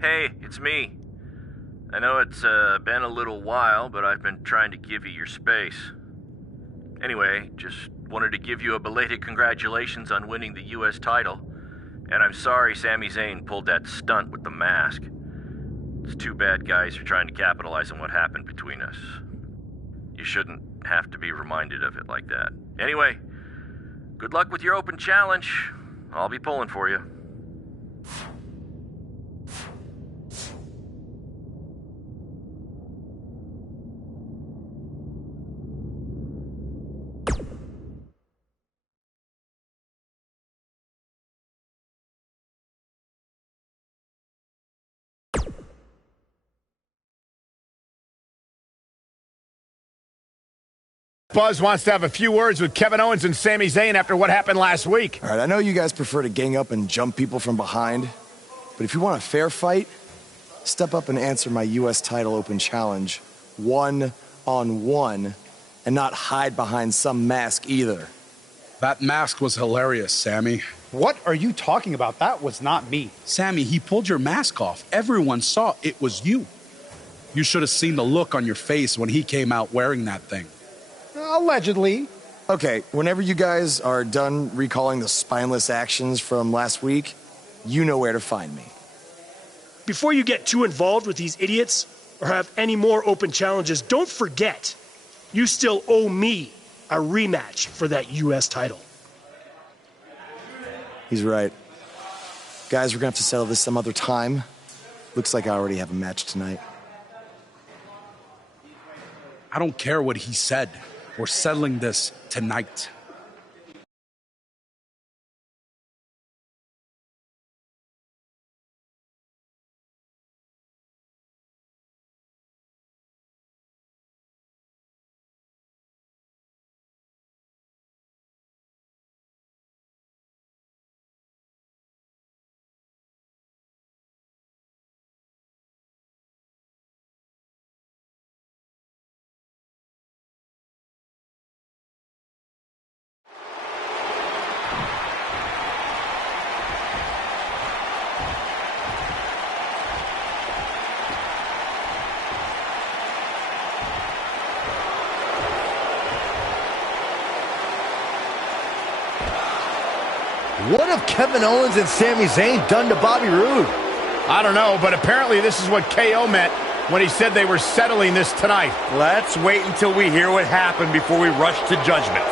Hey, it's me. I know it's been a little while, but I've been trying to give you your space. Anyway, just wanted to give you a belated congratulations on winning the US title. And I'm sorry Sami Zayn pulled that stunt with the mask. It's too bad guys are trying to capitalize on what happened between us. You shouldn't have to be reminded of it like that. Anyway, good luck with your open challenge. I'll be pulling for you. Buzz wants to have a few words with Kevin Owens and Sami Zayn after what happened last week. All right, I know you guys prefer to gang up and jump people from behind, but if you want a fair fight, step up and answer my U.S. title open challenge one-on-one and not hide behind some mask either. That mask was hilarious, Sami. What are you talking about? That was not me. Sami, he pulled your mask off. Everyone saw it was you. You should have seen the look on your face when he came out wearing that thing. Allegedly. Okay, whenever you guys are done recalling the spineless actions from last week, you know where to find me. Before you get too involved with these idiots or have any more open challenges, don't forget, you still owe me a rematch for that U.S. title. He's right. Guys, we're gonna have to settle this some other time. Looks like I already have a match tonight. I don't care what he said. We're settling this tonight. What have Kevin Owens and Sami Zayn done to Bobby Roode? I don't know, but apparently this is what KO meant when he said they were settling this tonight. Let's wait until we hear what happened before we rush to judgment.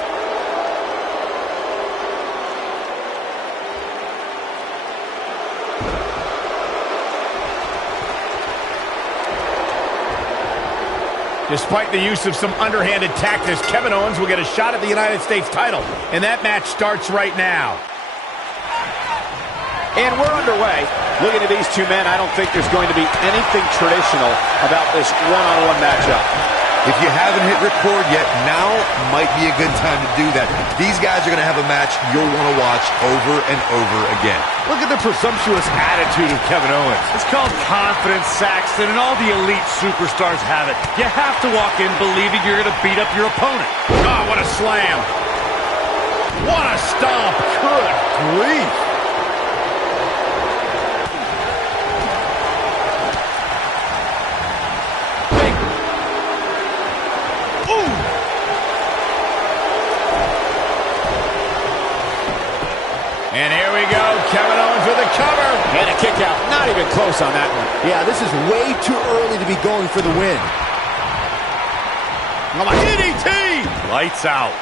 Despite the use of some underhanded tactics, Kevin Owens will get a shot at the United States title, and that match starts right now. And we're underway. Looking at these two men, I don't think there's going to be anything traditional about this one-on-one matchup. If you haven't hit record yet, now might be a good time to do that. These guys are going to have a match you'll want to watch over and over again. Look at the presumptuous attitude of Kevin Owens. It's called confidence, Saxton, and all the elite superstars have it. You have to walk in believing you're going to beat up your opponent. Oh, what a slam. What a stomp. Good grief. And here we go, Kevin Owens with a cover. And a kick out. Not even close on that one. Yeah, this is way too early to be going for the win. DDT! Lights out.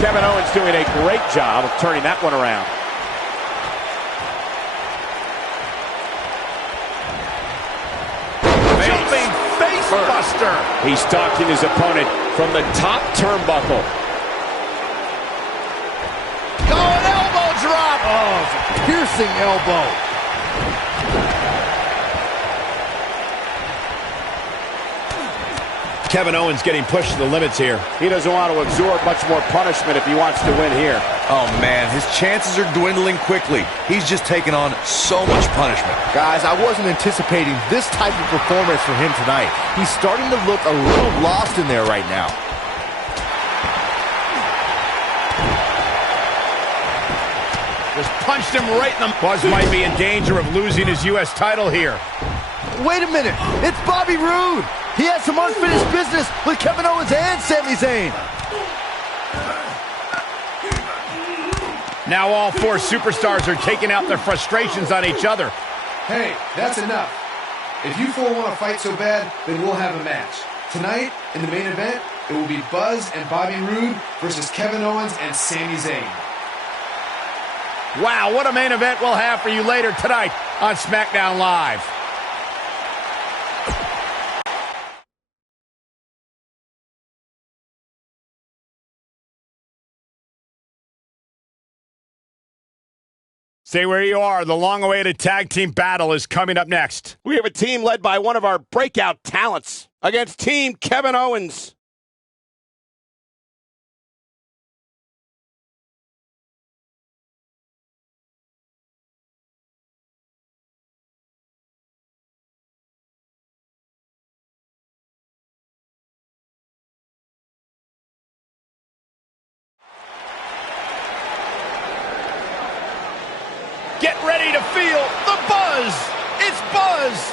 Kevin Owens doing a great job of turning that one around. Jumping face buster. He's stalking his opponent from the top turnbuckle. Oh, an elbow drop. Oh, it's a piercing elbow. Kevin Owens getting pushed to the limits here. He doesn't want to absorb much more punishment if he wants to win here. Oh, man, his chances are dwindling quickly. He's just taking on so much punishment. Guys, I wasn't anticipating this type of performance from him tonight. He's starting to look a little lost in there right now. Just punched him right in the... Buzz might be in danger of losing his U.S. title here. Wait a minute. It's Bobby Roode. He has some unfinished business with Kevin Owens and Sami Zayn. Now all four superstars are taking out their frustrations on each other. Hey, that's enough. If you four want to fight so bad, then we'll have a match. Tonight, in the main event, it will be Buzz and Bobby Roode versus Kevin Owens and Sami Zayn. Wow, what a main event we'll have for you later tonight on SmackDown Live. Stay where you are. The long-awaited tag team battle is coming up next. We have a team led by one of our breakout talents against Team Kevin Owens. Get ready to feel the buzz. It's Buzz.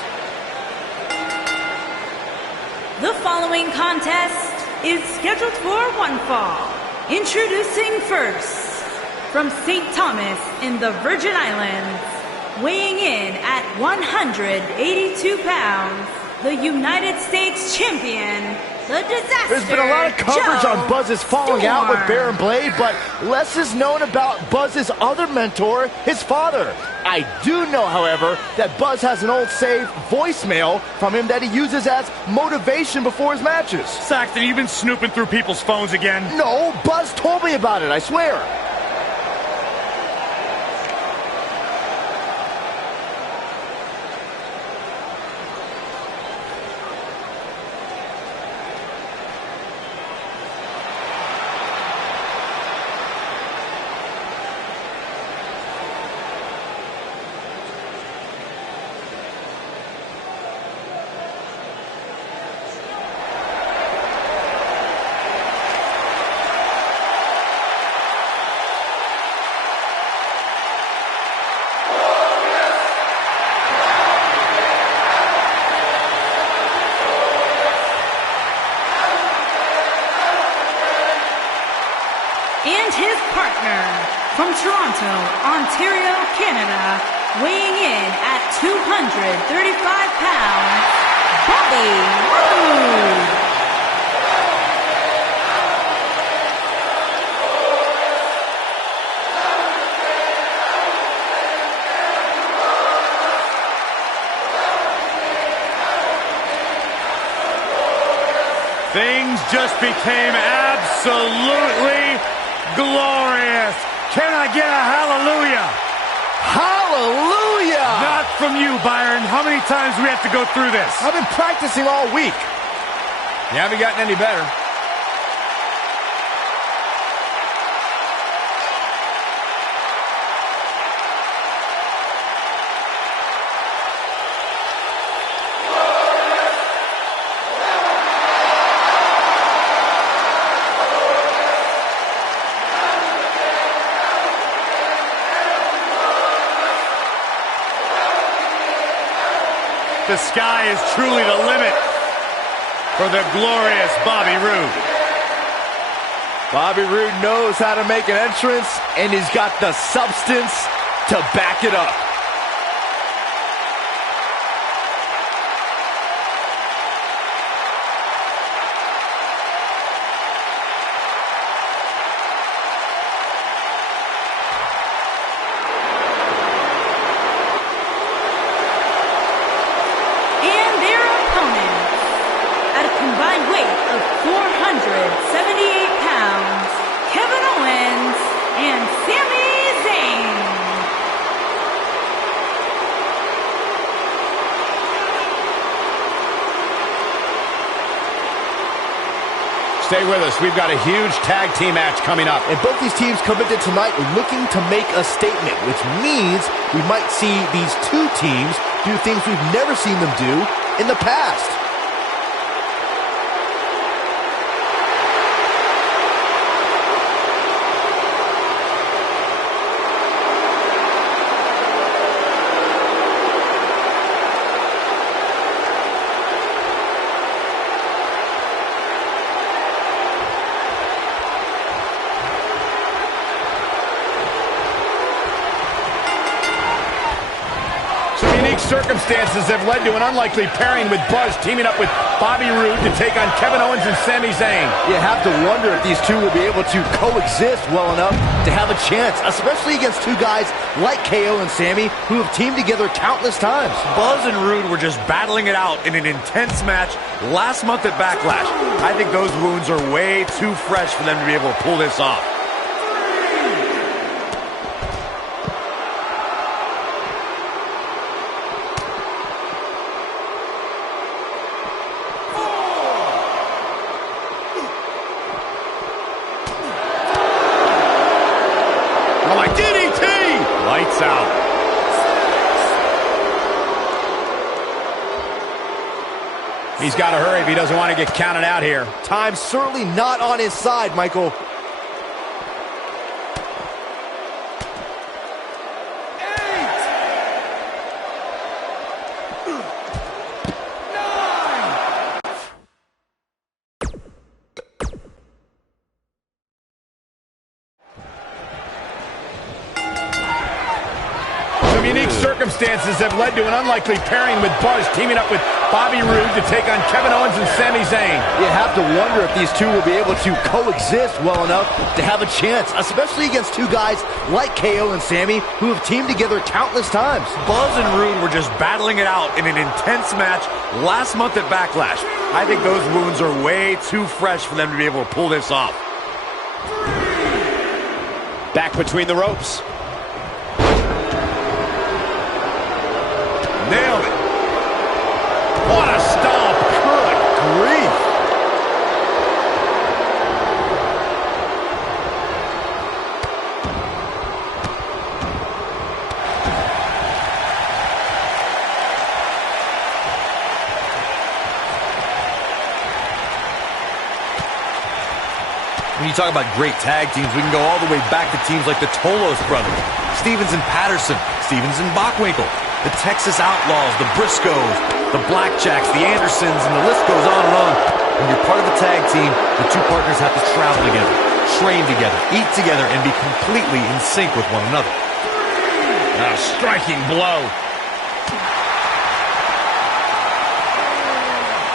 The following contest is scheduled for one fall. Introducing first, from St. Thomas in the Virgin Islands, weighing in at 182 pounds, the United States champion, the Disaster. There's been a lot of coverage on Buzz's falling out with Baron Blade, but less is known about Buzz's other mentor, his father. I do know, however, that Buzz has an old save voicemail from him that he uses as motivation before his matches. Saxton, you've been snooping through people's phones again? No, Buzz told me about it, I swear. And his partner, from Toronto, Ontario, Canada, weighing in at 235 pounds, Bobby Roode. Things just became absolutely glorious. Can I get a hallelujah? Hallelujah! Not from you, Byron. How many times do we have to go through this? I've been practicing all week. You haven't gotten any better. The sky is truly the limit for the glorious Bobby Roode. Bobby Roode knows how to make an entrance, and he's got the substance to back it up. Of 478 pounds, Kevin Owens and Sami Zayn. Stay with us. We've got a huge tag team match coming up. And both these teams committed tonight looking to make a statement, which means we might see these two teams do things we've never seen them do in the past. circumstances have led to an unlikely pairing with Buzz teaming up with Bobby Roode to take on Kevin Owens and Sami Zayn. You have to wonder if these two will be able to coexist well enough to have a chance, especially against two guys like KO and Sami who have teamed together countless times. Buzz and Roode were just battling it out in an intense match last month at Backlash. I think those wounds are way too fresh for them to be able to pull this off. Lights out. He's got to hurry if he doesn't want to get counted out here. Time's certainly not on his side, Michael. Unique circumstances have led to an unlikely pairing with Buzz teaming up with Bobby Roode to take on Kevin Owens and Sami Zayn. You have to wonder if these two will be able to coexist well enough to have a chance, especially against two guys like KO and Sami who have teamed together countless times. Buzz and Roode were just battling it out in an intense match last month at Backlash. I think those wounds are way too fresh for them to be able to pull this off. Back between the ropes. Nailed it. What a stomp. Good grief. When you talk about great tag teams, we can go all the way back to teams like the Tolos brothers, Stevens and Patterson, Stevens and Bockwinkel, the Texas Outlaws, the Briscoes, the Blackjacks, the Andersons, and the list goes on and on. When you're part of a tag team, the two partners have to travel together, train together, eat together, and be completely in sync with one another. A striking blow.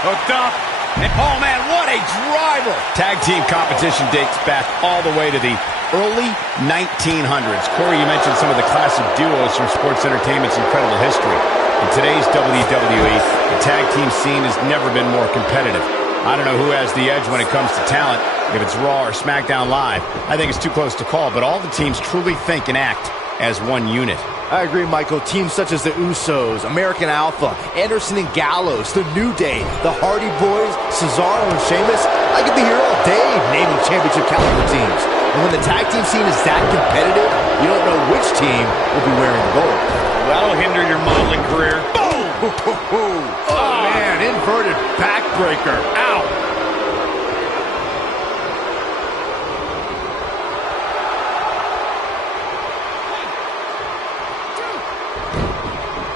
Hooked up. And oh man, what a driver! Tag team competition dates back all the way to the early 1900s. Corey, you mentioned some of the classic duos from sports entertainment's incredible history. In today's WWE, the tag team scene has never been more competitive. I don't know who has the edge when it comes to talent, if it's Raw or SmackDown Live. I think it's too close to call, but all the teams truly think and act as one unit. I agree, Michael. Teams such as the Usos, American Alpha, Anderson and Gallows, The New Day, the Hardy Boys, Cesaro and Sheamus. I could be here all day naming championship caliber teams. And when the tag team scene is that competitive, you don't know which team will be wearing the gold. That'll hinder your modeling career. Boom! Oh, man, inverted backbreaker. Ow!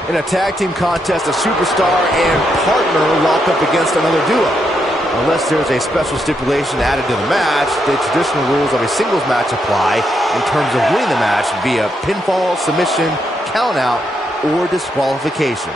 In a tag team contest, a superstar and partner lock up against another duo. Unless there's a special stipulation added to the match, the traditional rules of a singles match apply in terms of winning the match via pinfall, submission, countout, or disqualification.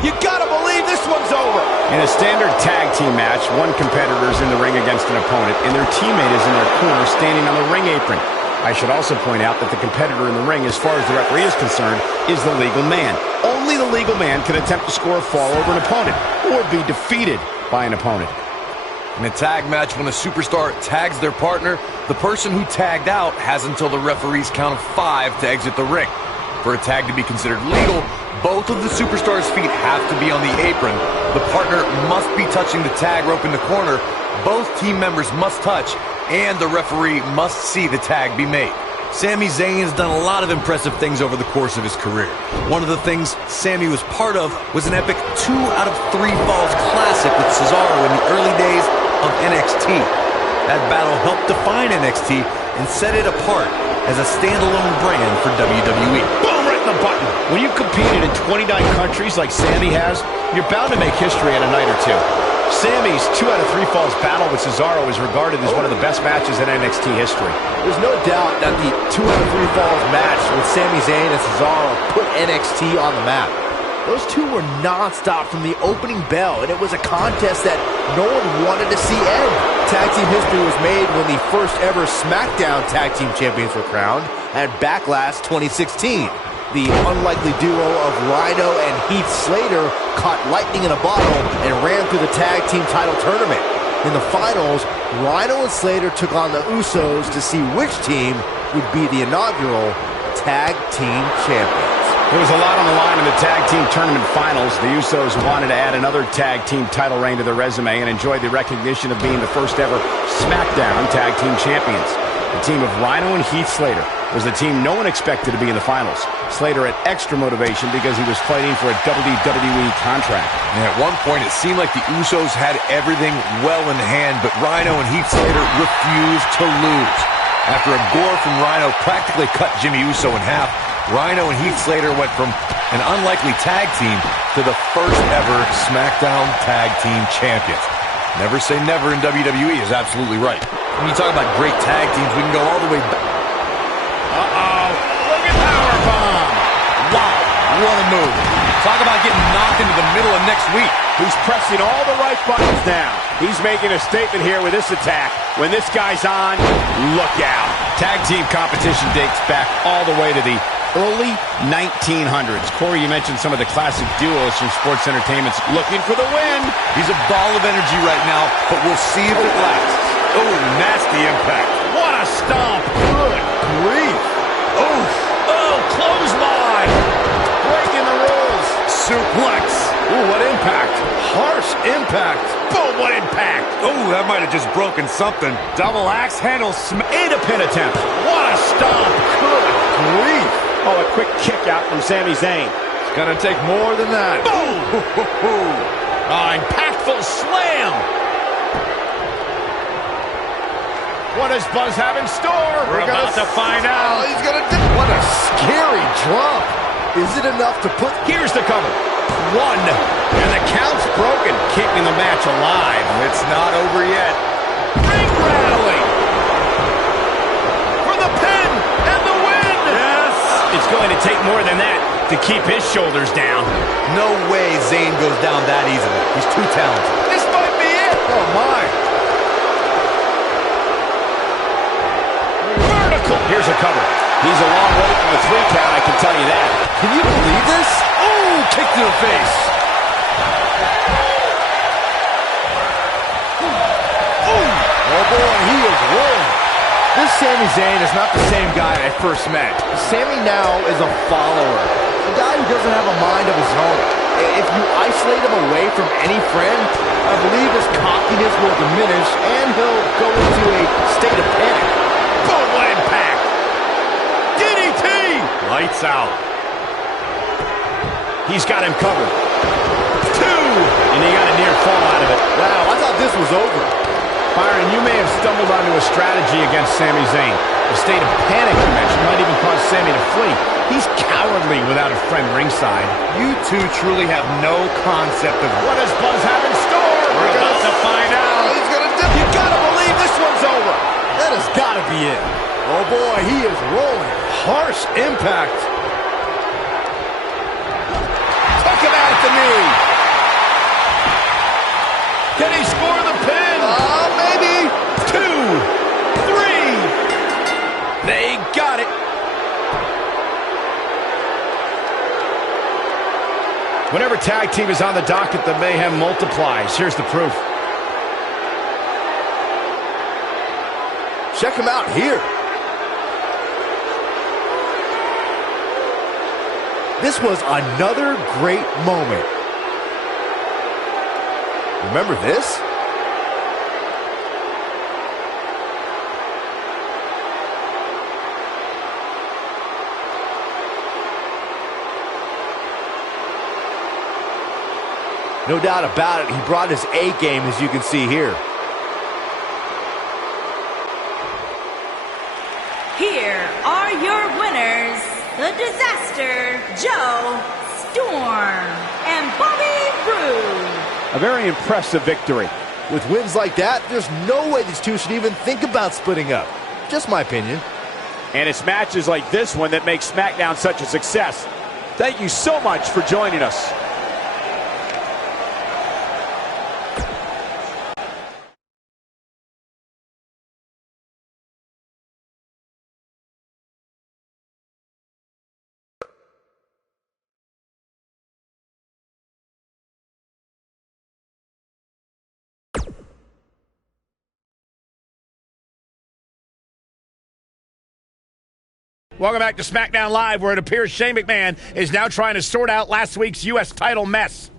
You gotta believe this one's over. In a standard tag team match, one competitor is in the ring against an opponent, and their teammate is in their corner standing on the ring apron. I should also point out that the competitor in the ring, as far as the referee is concerned, is the legal man. Only the legal man can attempt to score a fall over an opponent or be defeated by an opponent. In a tag match, when a superstar tags their partner, the person who tagged out has until the referee's count of 5 to exit the ring. For a tag to be considered legal, both of the superstars' feet have to be on the apron. The partner must be touching the tag rope in the corner. Both team members must touch, and the referee must see the tag be made. Sami Zayn has done a lot of impressive things over the course of his career. One of the things Sami was part of was an epic 2 out of 3 falls classic with Cesaro in the early days of NXT. That battle helped define NXT and set it apart as a standalone brand for WWE. Boom, right in the button. When you've competed in 29 countries like Sami has, you're bound to make history in a night or two. Sammy's 2 out of 3 falls battle with Cesaro is regarded as one of the best matches in NXT history. There's no doubt that the 2 out of 3 falls match with Sami Zayn and Cesaro put NXT on the map. Those two were non-stop from the opening bell, and it was a contest that no one wanted to see end. Tag team history was made when the first ever SmackDown Tag Team Champions were crowned at Backlash 2016. The unlikely duo of Rhino and Heath Slater caught lightning in a bottle and ran through the tag team title tournament. In the finals, Rhino and Slater took on the Usos to see which team would be the inaugural Tag Team Champions. There was a lot on the line in the tag team tournament finals. The Usos wanted to add another tag team title reign to their resume and enjoyed the recognition of being the first ever SmackDown Tag Team Champions. The team of Rhino and Heath Slater was the team no one expected to be in the finals. Slater had extra motivation because he was fighting for a WWE contract. And at one point, it seemed like the Usos had everything well in hand, but Rhino and Heath Slater refused to lose. After a gore from Rhino practically cut Jimmy Uso in half, Rhino and Heath Slater went from an unlikely tag team to the first ever SmackDown Tag Team Champions. Never say never in WWE is absolutely right. When you talk about great tag teams, we can go all the way back. Uh-oh. Look at powerbomb. Wow, what a move. Talk about getting knocked into the middle of next week. He's pressing all the right buttons now. He's making a statement here with this attack. When this guy's on, look out. Tag team competition dates back all the way to the early 1900s. Corey, you mentioned some of the classic duos from sports entertainments. Looking for the win. He's a ball of energy right now, but we'll see if it lasts. Oh, nasty impact. What a stomp. Good grief. Oh, clothesline. Breaking the rules. Suplex. Ooh, what impact. Harsh impact. Boom, what impact. Oh, that might have just broken something. Double axe handle into pin attempt. What a stomp. Good grief. Oh, a quick kick out from Sami Zayn. It's gonna take more than that. Boom. Impactful slam. What does Buzz have in store? We're about to find out. He's gonna do. What a scary drop. Is it enough to put? Here's the cover. 1. And the count's broken, keeping the match alive. It's not over yet. Ring rattling. For the pin and the win. Yes. It's going to take more than that to keep his shoulders down. No way Zayn goes down that easily. He's too talented. This might be it. Oh, my. Vertical. Here's a cover. He's a long way from the 3 count, I can tell you that. Can you believe this? Oh, kick to the face. Oh boy, he is rolling. This Sami Zayn is not the same guy I first met. Sami now is a follower, a guy who doesn't have a mind of his own. If you isolate him away from any friend, I believe his cockiness will diminish and he'll go into a state of panic. Boom, what impact. DDT. Lights out. He's got him covered. 2. And he got a near fall out of it. Wow, I thought this was over. Byron, you may have stumbled onto a strategy against Sami Zayn. A state of panic you mentioned might even cause Sami to flee. He's cowardly without a friend ringside. You two truly have no concept of What does Buzz have in store? We're about to find out. He's gonna do. You gotta believe this one's over. That has got to be it. Oh boy, he is rolling. Harsh impact. Took him out at the knee. Can he score the pin? Maybe. 2, 3. They got it. Whenever tag team is on the docket, the mayhem multiplies. Here's the proof. Check him out here. This was another great moment. Remember this? No doubt about it, he brought his A game, as you can see here. Here are your winners, the Disaster, Joe Storm, and Bobby Roode. A very impressive victory. With wins like that, there's no way these two should even think about splitting up. Just my opinion. And it's matches like this one that make SmackDown such a success. Thank you so much for joining us. Welcome back to SmackDown Live, where it appears Shane McMahon is now trying to sort out last week's U.S. title mess.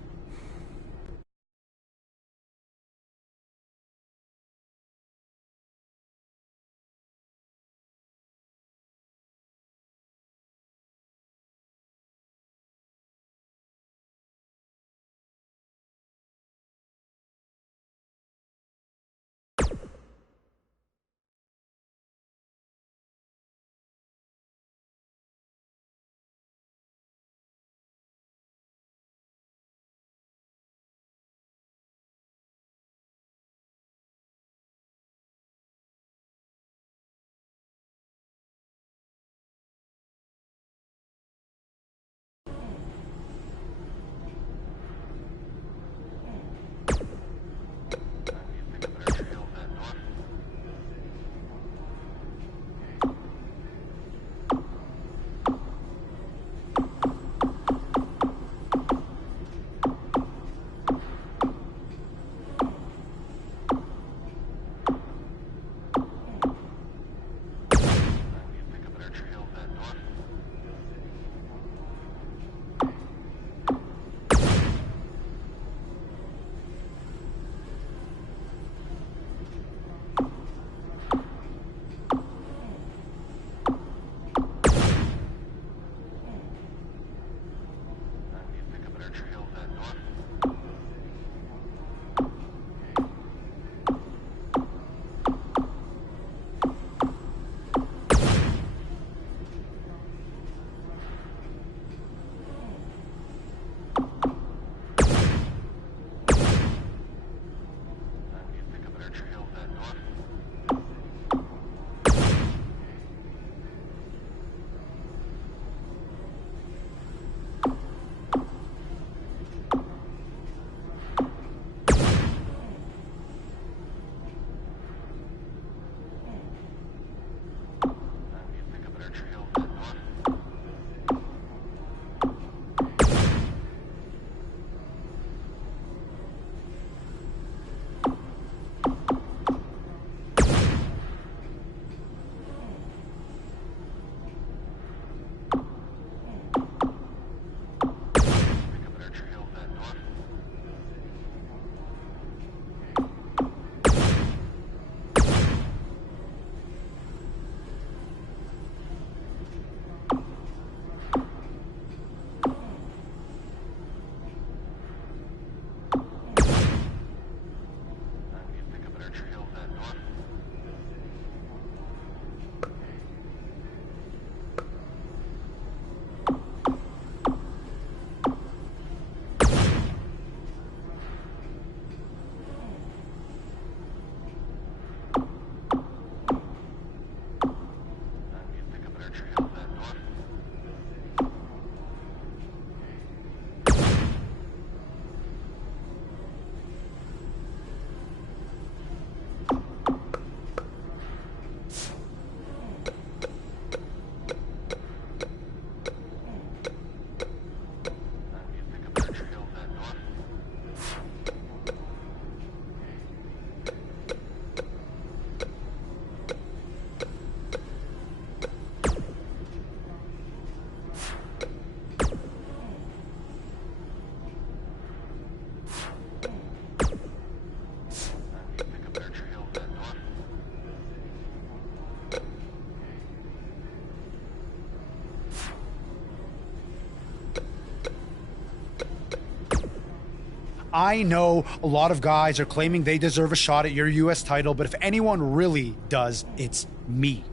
I know a lot of guys are claiming they deserve a shot at your U.S. title, but if anyone really does, it's me.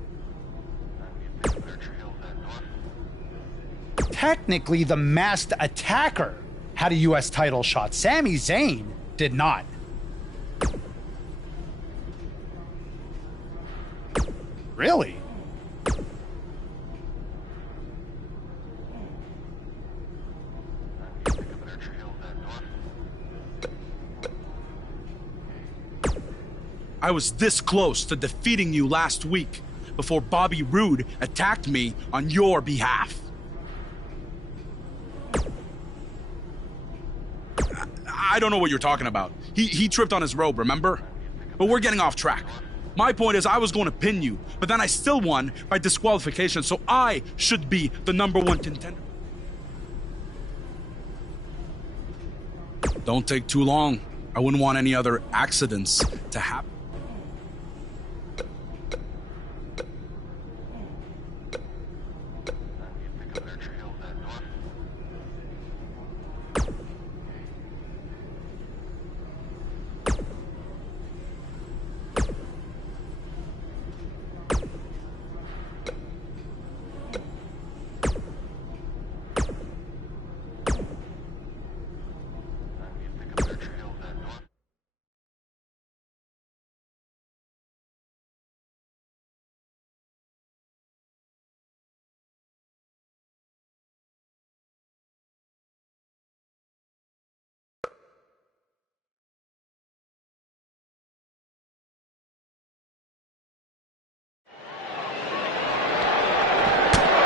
Technically, the masked attacker had a U.S. title shot. Sami Zayn did not. Really? I was this close to defeating you last week before Bobby Roode attacked me on your behalf. I don't know what you're talking about. He tripped on his robe, remember? But we're getting off track. My point is I was going to pin you, but then I still won by disqualification, so I should be the #1 contender. Don't take too long. I wouldn't want any other accidents to happen.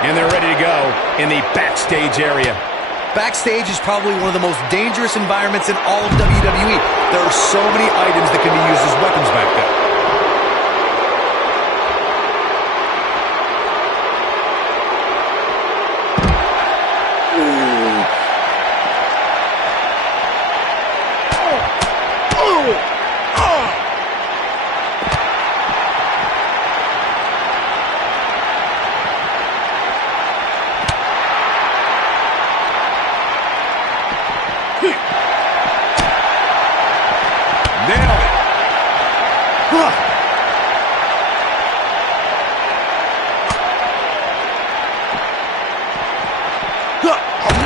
And they're ready to go in the backstage area. Backstage is probably one of the most dangerous environments in all of WWE. There are so many items that can be used as weapons back there.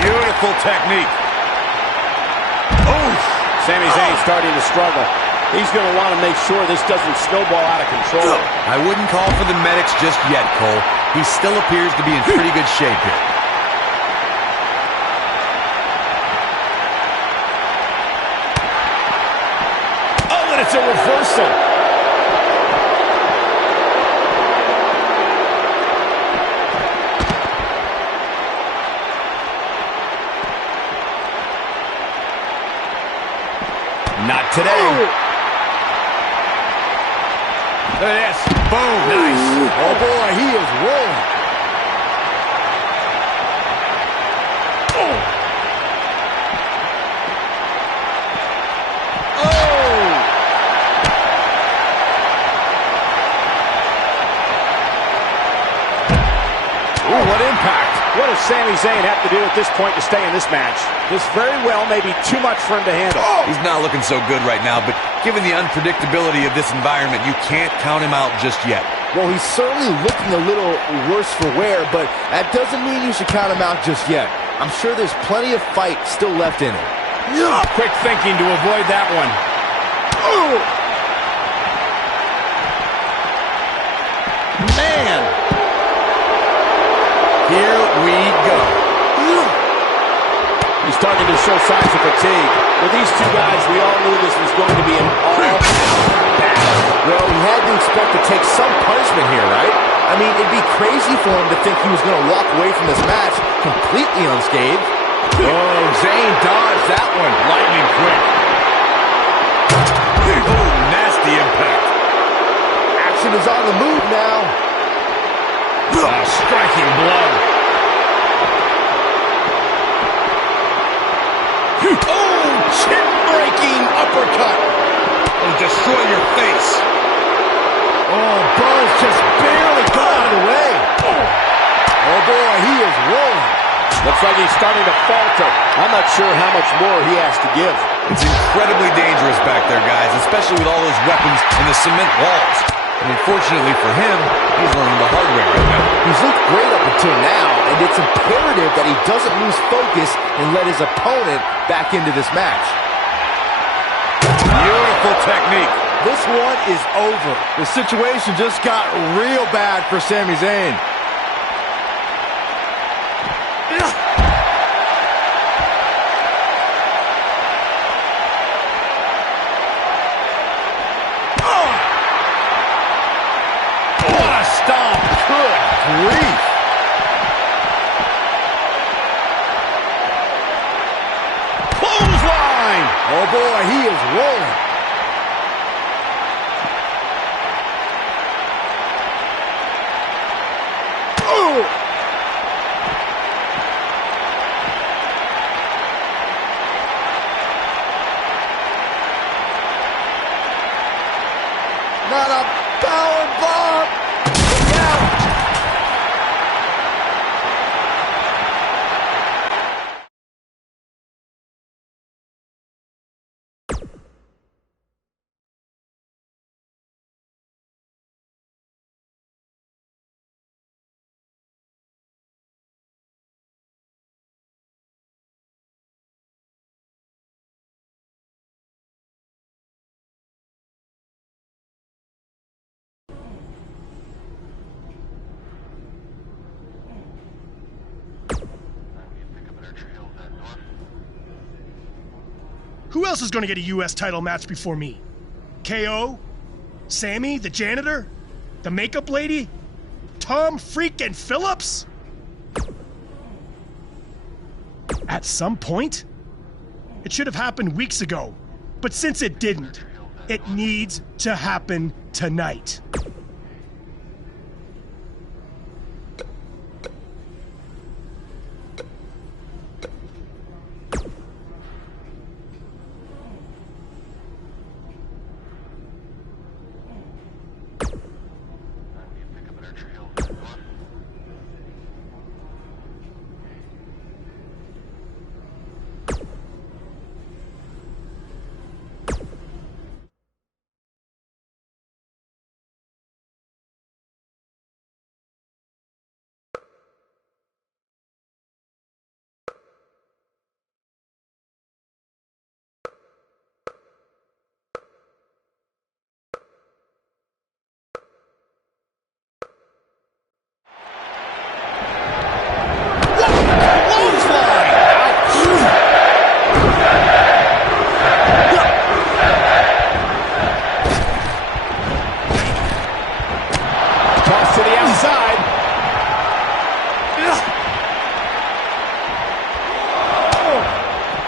Beautiful technique. Oh, Sami Zayn starting to struggle. He's going to want to make sure this doesn't snowball out of control. I wouldn't call for the medics just yet, Cole. He still appears to be in pretty good shape here. Oh, and it's a reversal. Not today. Look at this. Boom. Nice. Oh, boy, he is rolling. Ooh, what impact. What does Sami Zayn have to do at this point to stay in this match? This very well may be too much for him to handle. He's not looking so good right now, but given the unpredictability of this environment, you can't count him out just yet. Well, he's certainly looking a little worse for wear, but that doesn't mean you should count him out just yet. I'm sure there's plenty of fight still left in him. Quick thinking to avoid that one. Man. Here we go. He's starting to show signs of fatigue. With these two guys, we all knew this was going to be an all-out battle. Well, he had to expect to take some punishment here, right? I mean, it'd be crazy for him to think he was going to walk away from this match completely unscathed. Oh, Zayn dodged that one lightning quick. Oh, nasty impact. Action is on the move now. A striking blow. Oh, chin-breaking uppercut. It'll destroy your face. Oh, Buzz just barely got out of the way. Oh, boy, he is rolling. Looks like he's starting to falter. I'm not sure how much more he has to give. It's incredibly dangerous back there, guys, especially with all those weapons and the cement walls. And unfortunately for him, he's learning the hard way right now. He's looked great up until now, and it's imperative that he doesn't lose focus and let his opponent back into this match. Powerful technique. This one is over. The situation just got real bad for Sami Zayn. What a stomp. Good grief. Clothesline. Oh boy, he is rolling. Not a power bomb. Yeah. Who else is going to get a U.S. title match before me? KO? Sammy, the janitor? The makeup lady? Tom freaking Phillips? At some point? It should have happened weeks ago. But since it didn't, it needs to happen tonight.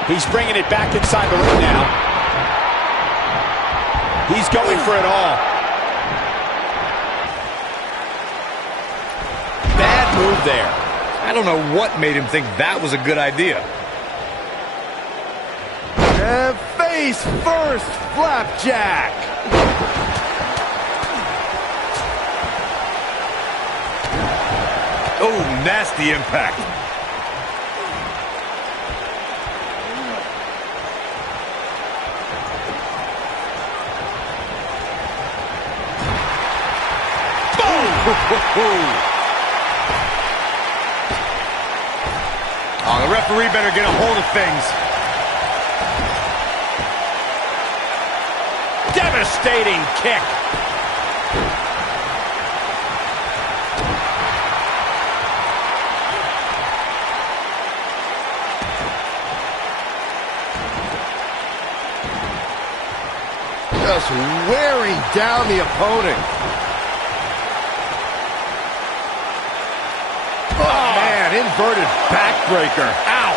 He's bringing it back inside the ring now. He's going for it all. Bad move there. I don't know what made him think that was a good idea. And face first, flapjack. Oh, nasty impact. Oh, the referee better get a hold of things. Devastating kick. Just wearing down the opponent. Oh, man, inverted backbreaker. Ow.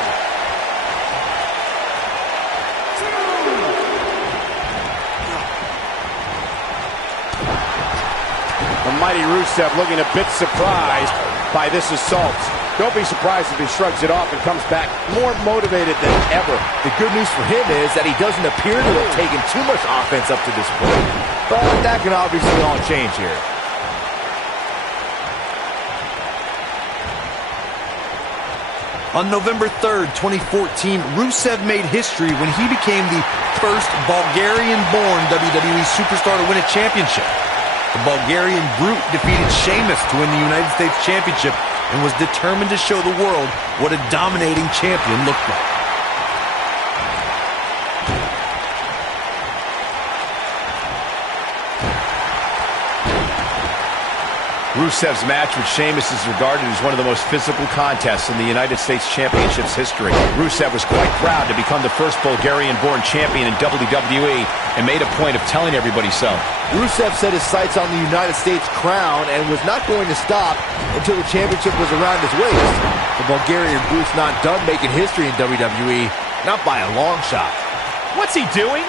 The mighty Rusev looking a bit surprised by this assault. Don't be surprised if he shrugs it off and comes back more motivated than ever. The good news for him is that he doesn't appear to have taken too much offense up to this point. But that can obviously all change here. On November 3rd, 2014, Rusev made history when he became the first Bulgarian-born WWE superstar to win a championship. The Bulgarian Brute defeated Sheamus to win the United States Championship and was determined to show the world what a dominating champion looked like. Rusev's match with Sheamus is regarded as one of the most physical contests in the United States Championship's history. Rusev was quite proud to become the first Bulgarian-born champion in WWE and made a point of telling everybody so. Rusev set his sights on the United States crown and was not going to stop until the championship was around his waist. The Bulgarian Brute's not done making history in WWE, not by a long shot. What's he doing?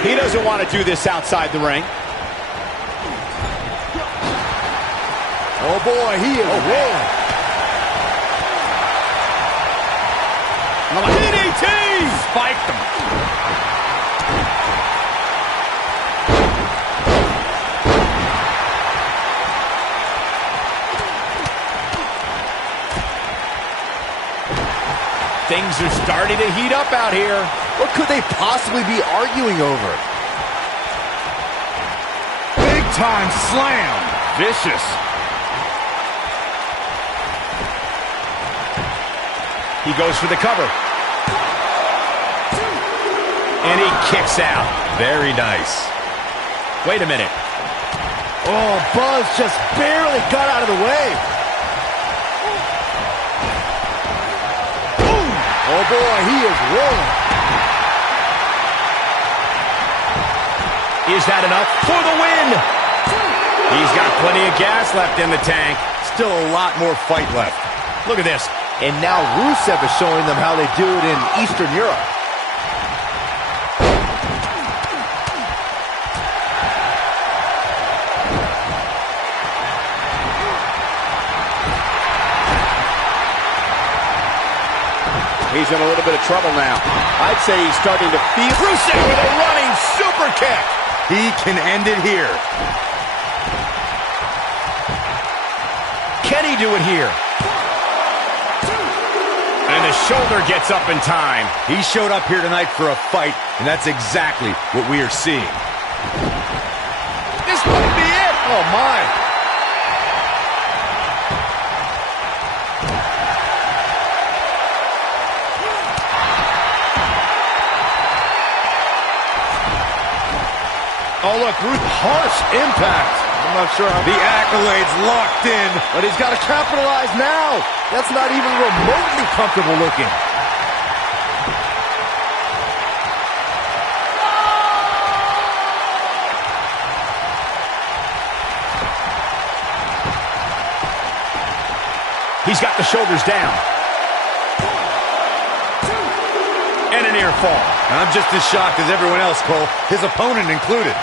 He doesn't want to do this outside the ring. Oh boy, he is rolling. DDT! Spiked him. Things are starting to heat up out here. What could they possibly be arguing over? Big time slam. Vicious. He goes for the cover. And he kicks out. Very nice. Wait a minute. Oh, Buzz just barely got out of the way. Boom! Oh boy, he is rolling. Is that enough for the win? He's got plenty of gas left in the tank. Still a lot more fight left. Look at this. And now Rusev is showing them how they do it in Eastern Europe. He's in a little bit of trouble now. I'd say he's starting to feel... Rusev with a running super kick. He can end it here. Can he do it here? And the shoulder gets up in time. He showed up here tonight for a fight, and that's exactly what we are seeing. This might be it. Oh my. Oh, look, harsh impact. I'm not sure how... The accolades locked in. But he's got to capitalize now. That's not even remotely comfortable looking. He's got the shoulders down. And an ear fall. I'm just as shocked as everyone else, Cole, his opponent included.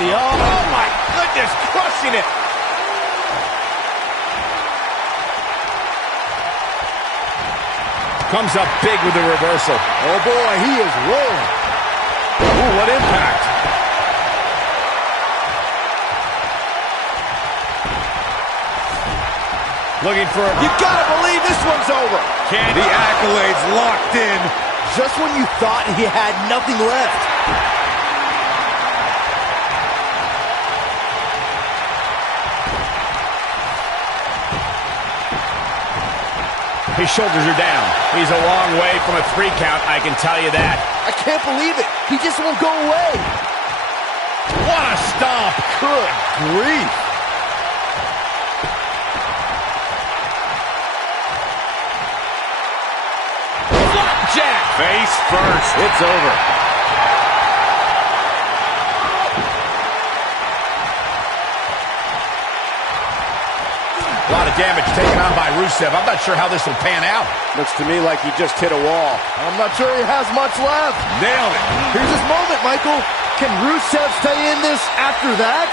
Oh, my goodness, crushing it. Comes up big with the reversal. Oh, boy, he is rolling. Ooh, what impact. Looking for... You gotta believe this one's over. The accolades locked in. Just when you thought he had nothing left. His shoulders are down. He's a long way from a 3 count, I can tell you that. I can't believe it. He just won't go away. What a stomp. Good grief. Flapjack. Face first. It's over. A lot of damage taken on by Rusev. I'm not sure how this will pan out. Looks to me like he just hit a wall. I'm not sure he has much left. Nailed it. Here's his moment, Michael. Can Rusev stay in this after that?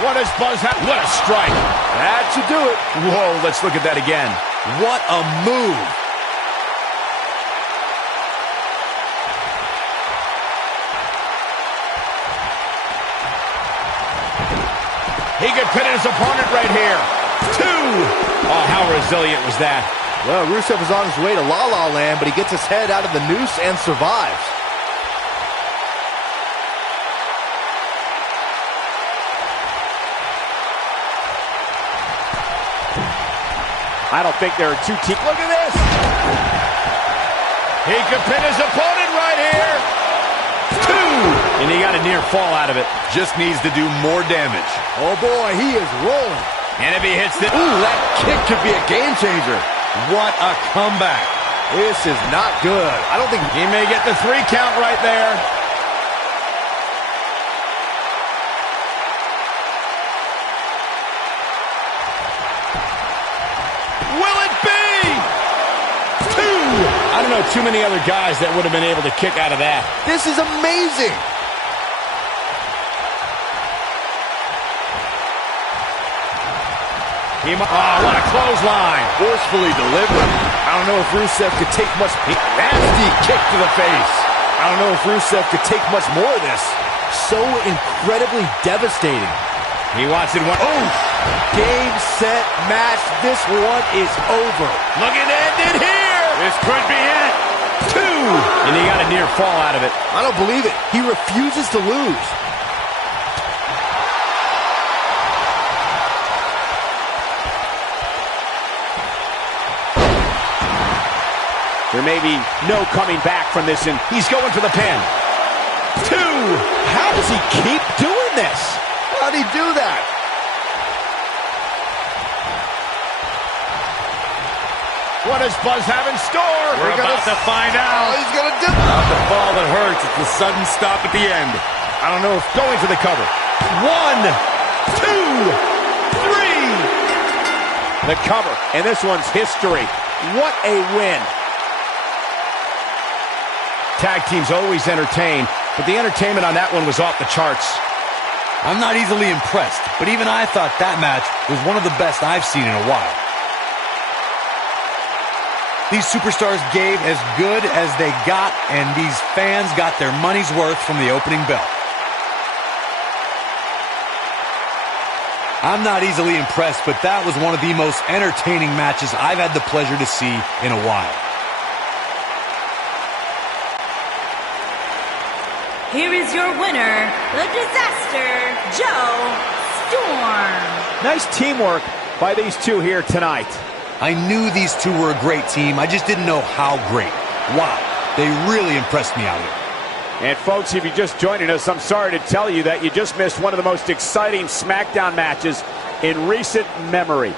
What does Buzz have? What a strike. That should do it. Whoa, let's look at that again. What a move. He could pin his opponent right here. 2. Oh, how resilient was that? Well, Rusev is on his way to La La Land, but he gets his head out of the noose and survives. I don't think there are two teams. Look at this. He could pin his opponent right here. 2. And he got a near fall out of it. Just needs to do more damage. Oh, boy, he is rolling. And if he hits the... Ooh, that kick could be a game changer. What a comeback. This is not good. I don't think he may get the 3 count right there. Will it be? 2. I don't know too many other guys that would have been able to kick out of that. This is amazing. Oh, what a clothesline. Forcefully delivered. I don't know if Rusev could take much... Nasty kick to the face. I don't know if Rusev could take much more of this. So incredibly devastating. He wants it one. Oh! Game, set, match. This one is over. Looking to end it here. This could be it. 2. And he got a near fall out of it. I don't believe it. He refuses to lose. There may be no coming back from this, and he's going for the pin. 2. How does he keep doing this? How'd he do that? What does Buzz have in store? We're about to find out. Oh, he's going to do it. Not the fall that hurts. It's the sudden stop at the end. I don't know if going for the cover. 1, 2, 3. The cover, and this one's history. What a win. Tag teams always entertain, but the entertainment on that one was off the charts. I'm not easily impressed, but even I thought that match was one of the best I've seen in a while. These superstars gave as good as they got, and these fans got their money's worth from the opening bell. I'm not easily impressed, but that was one of the most entertaining matches I've had the pleasure to see in a while. Here is your winner, the Disaster Joe Storm. Nice teamwork by these two here tonight. I knew these two were a great team. I just didn't know how great. Wow, they really impressed me out here. And folks, if you're just joining us, I'm sorry to tell you that you just missed one of the most exciting SmackDown matches in recent memory.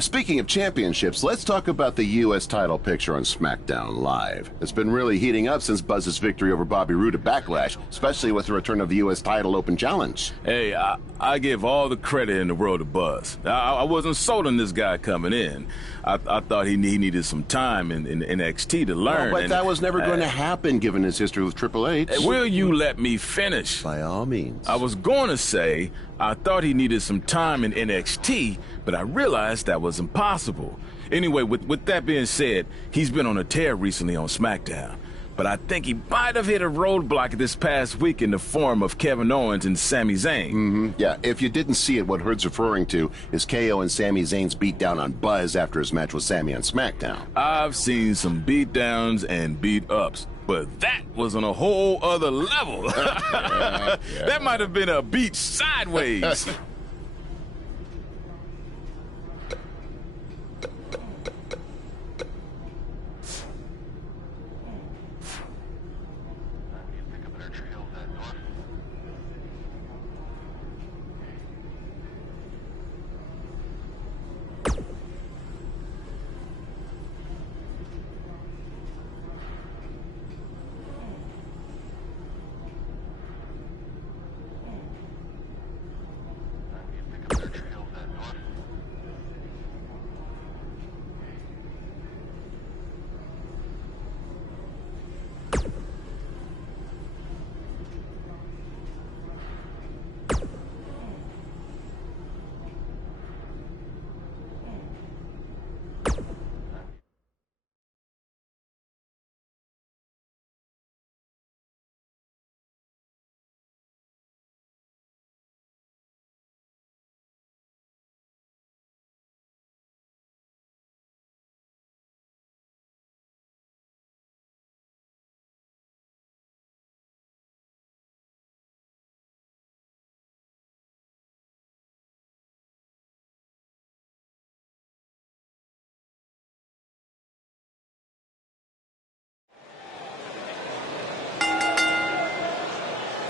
Speaking of championships, let's talk about the U.S. title picture on SmackDown Live. It's been really heating up since Buzz's victory over Bobby Roode at Backlash, especially with the return of the U.S. title Open Challenge. Hey, I give all the credit in the world to Buzz. I wasn't sold on this guy coming in. I thought he needed some time in NXT to learn. Well, but that was never going to happen given his history with Triple H. Will you let me finish? By all means. I was going to say I thought he needed some time in NXT, but I realized that was impossible. Anyway, with that being said, he's been on a tear recently on SmackDown. But I think he might have hit a roadblock this past week in the form of Kevin Owens and Sami Zayn. Yeah, if you didn't see it, what Hood's referring to is KO and Sami Zayn's beatdown on Buzz after his match with Sami on SmackDown. I've seen some beatdowns and beat-ups, but that was on a whole other level. That might have been a beat sideways.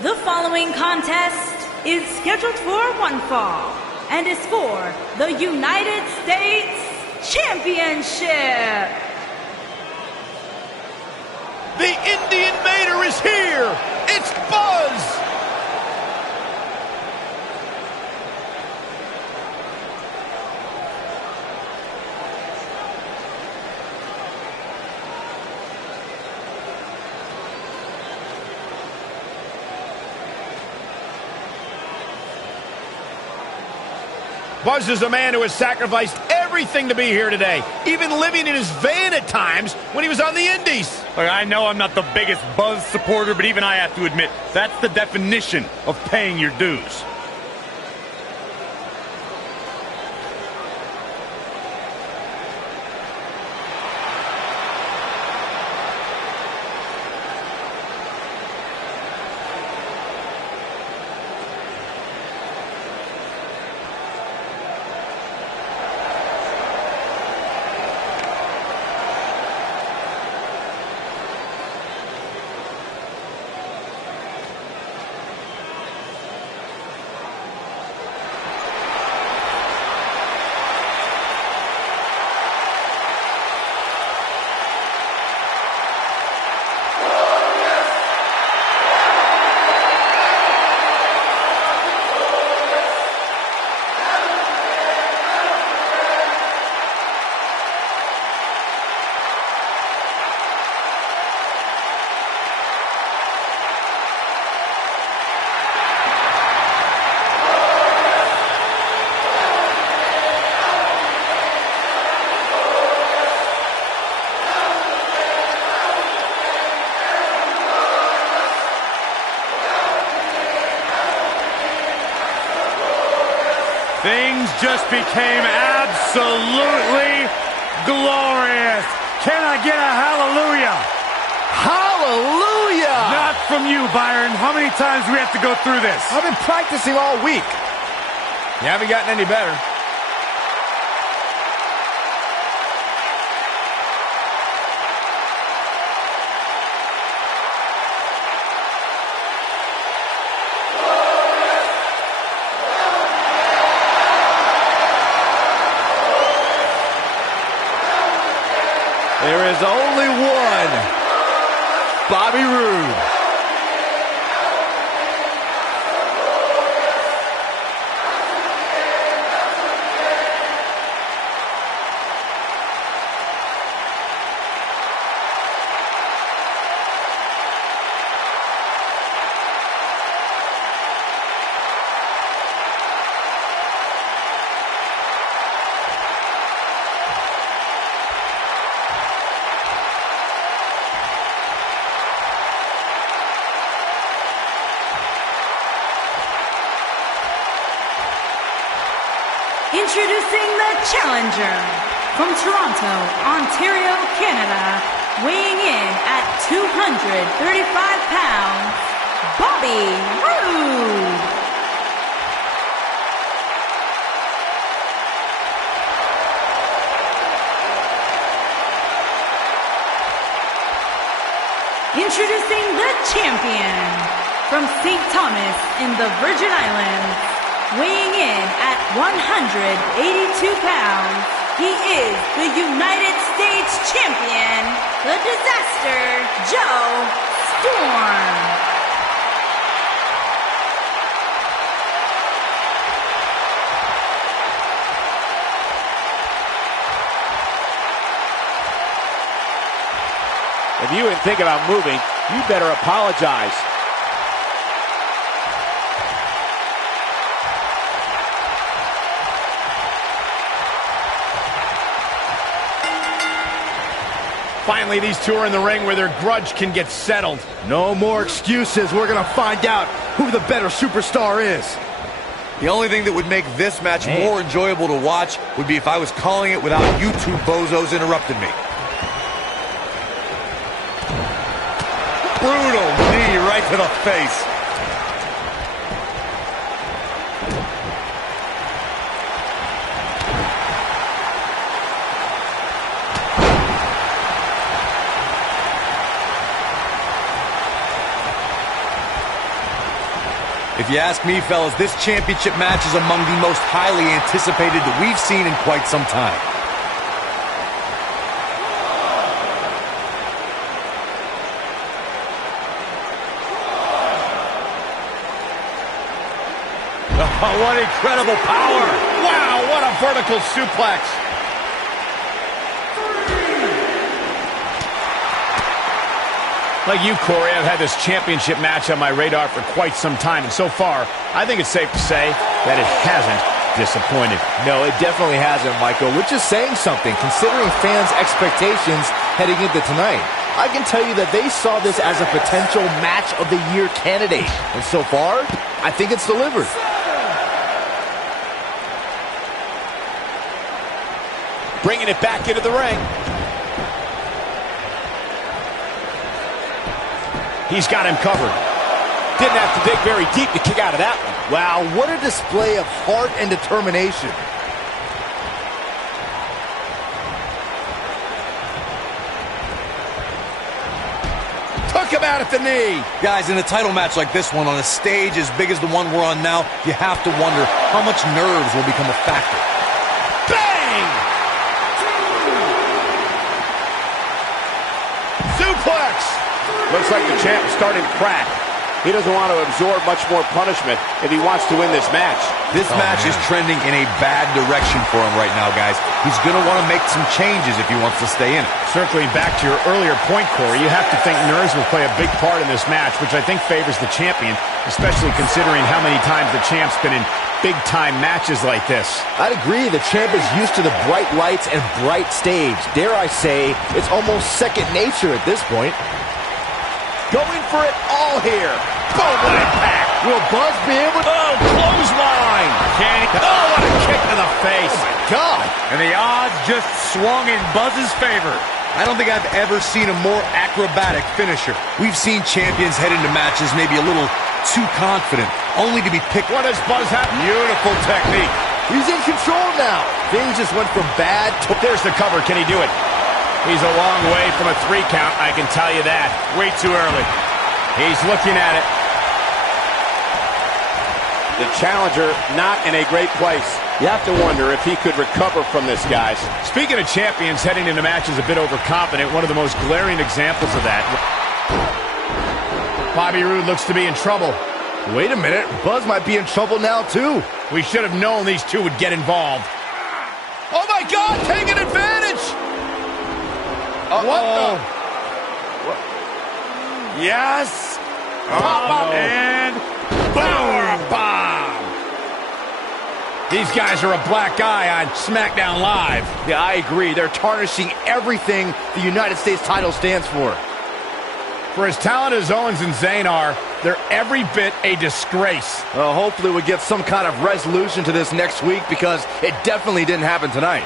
The following contest is scheduled for one fall and is for the United States Championship. The Indian Mater is here. It's Buzz. Buzz is a man who has sacrificed everything to be here today, even living in his van at times when he was on the Indies. Look, I know I'm not the biggest Buzz supporter, but even I have to admit, that's the definition of paying your dues. Things just became absolutely glorious. Can I get a hallelujah? Hallelujah! Not from you, Byron. How many times do we have to go through this? I've been practicing all week. You haven't gotten any better. There is only one Bobby Roode. Introducing the challenger from Toronto, Ontario, Canada, weighing in at 235 pounds, Bobby Roode. Introducing the champion from St. Thomas in the Virgin Islands, weighing in at 182 pounds, he is the United States champion, the Disaster Joe Storm. If you ain't thinking about moving, you better apologize. Finally, these two are in the ring where their grudge can get settled. No more excuses. We're going to find out who the better superstar is. The only thing that would make this match more enjoyable to watch would be if I was calling it without you two bozos interrupting me. Brutal knee right to the face. If you ask me, fellas, this championship match is among the most highly anticipated that we've seen in quite some time. Oh, what incredible power! Wow, what a vertical suplex! Like you, Corey, I've had this championship match on my radar for quite some time, and so far, I think it's safe to say that it hasn't disappointed. No, it definitely hasn't, Michael, which is saying something, considering fans' expectations heading into tonight. I can tell you that they saw this as a potential match of the year candidate, and so far, I think it's delivered. Bringing it back into the ring. He's got him covered. Didn't have to dig very deep to kick out of that one. Wow, what a display of heart and determination. Took him out at the knee. Guys, in a title match like this one, on a stage as big as the one we're on now, you have to wonder how much nerves will become a factor. Bang! Suplex! Looks like the champ is starting to crack. He doesn't want to absorb much more punishment if he wants to win this match. This match is trending in a bad direction for him right now, guys. He's going to want to make some changes if he wants to stay in it. Circling back to your earlier point, Corey, you have to think nerves will play a big part in this match, which I think favors the champion, especially considering how many times the champ's been in big-time matches like this. I'd agree. The champ is used to the bright lights and bright stage. Dare I say, it's almost second nature at this point. Going for it all here. Boom, what impact. Will Buzz be able to... Oh, clothesline. Oh, what a kick to the face. Oh, my God. And the odds just swung in Buzz's favor. I don't think I've ever seen a more acrobatic finisher. We've seen champions head into matches maybe a little too confident, only to be picked. What does Buzz have? Beautiful technique. He's in control now. Things just went from bad to... There's the cover. Can he do it? He's a long way from a 3 count, I can tell you that. Way too early. He's looking at it. The challenger not in a great place. You have to wonder if he could recover from this, guys. Speaking of champions heading into matches a bit overconfident, one of the most glaring examples of that. Bobby Roode looks to be in trouble. Wait a minute. Buzz might be in trouble now, too. We should have known these two would get involved. Oh, my God! Taking advantage! Uh-oh. Yes. Pop-up. And Power bomb! These guys are a black eye on SmackDown Live. Yeah, I agree. They're tarnishing everything the United States title stands for. For as talented as Owens and Zayn are, They're every bit a disgrace. Hopefully we get some kind of resolution to this next week, because it definitely didn't happen tonight.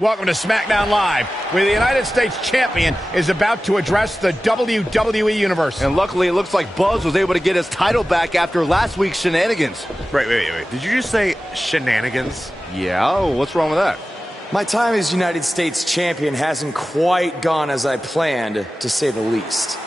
Welcome to SmackDown Live, where the United States Champion is about to address the WWE Universe. And luckily, it looks like Buzz was able to get his title back after last week's shenanigans. Wait. Did you just say shenanigans? Yeah, what's wrong with that? My time as United States Champion hasn't quite gone as I planned, to say the least.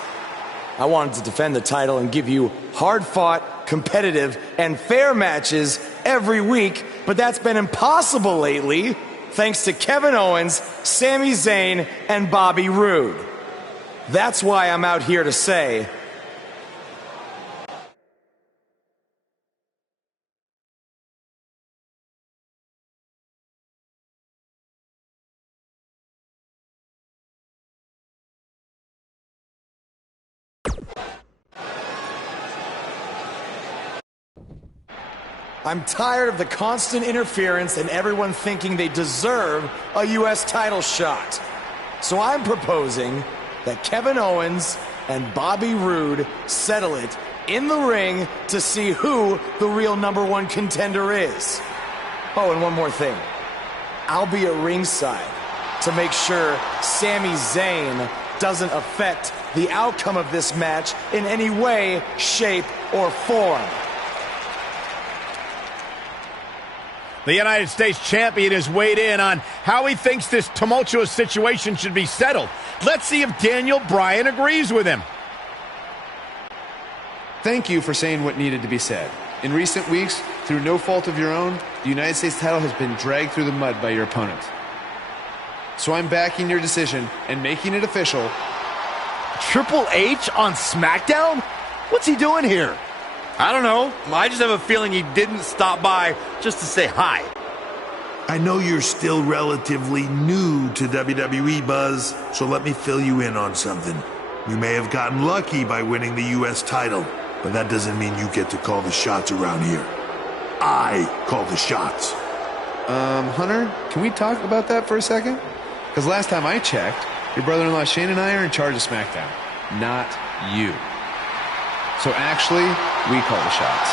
I wanted to defend the title and give you hard-fought, competitive, and fair matches every week, but that's been impossible lately, thanks to Kevin Owens, Sami Zayn, and Bobby Roode. That's why I'm out here to say, I'm tired of the constant interference and everyone thinking they deserve a U.S. title shot. So I'm proposing that Kevin Owens and Bobby Roode settle it in the ring to see who the real #1 contender is. Oh, and one more thing. I'll be at ringside to make sure Sami Zayn doesn't affect the outcome of this match in any way, shape, or form. The United States Champion has weighed in on how he thinks this tumultuous situation should be settled. Let's see if Daniel Bryan agrees with him. Thank you for saying what needed to be said. In recent weeks, through no fault of your own, the United States title has been dragged through the mud by your opponent. So I'm backing your decision and making it official. Triple H on SmackDown? What's he doing here? I don't know. I just have a feeling he didn't stop by just to say hi. I know you're still relatively new to WWE, Buzz, so let me fill you in on something. You may have gotten lucky by winning the U.S. title, but that doesn't mean you get to call the shots around here. I call the shots. Hunter, can we talk about that for a second? Because last time I checked, your brother-in-law Shane and I are in charge of SmackDown, not you. So actually, we call the shots.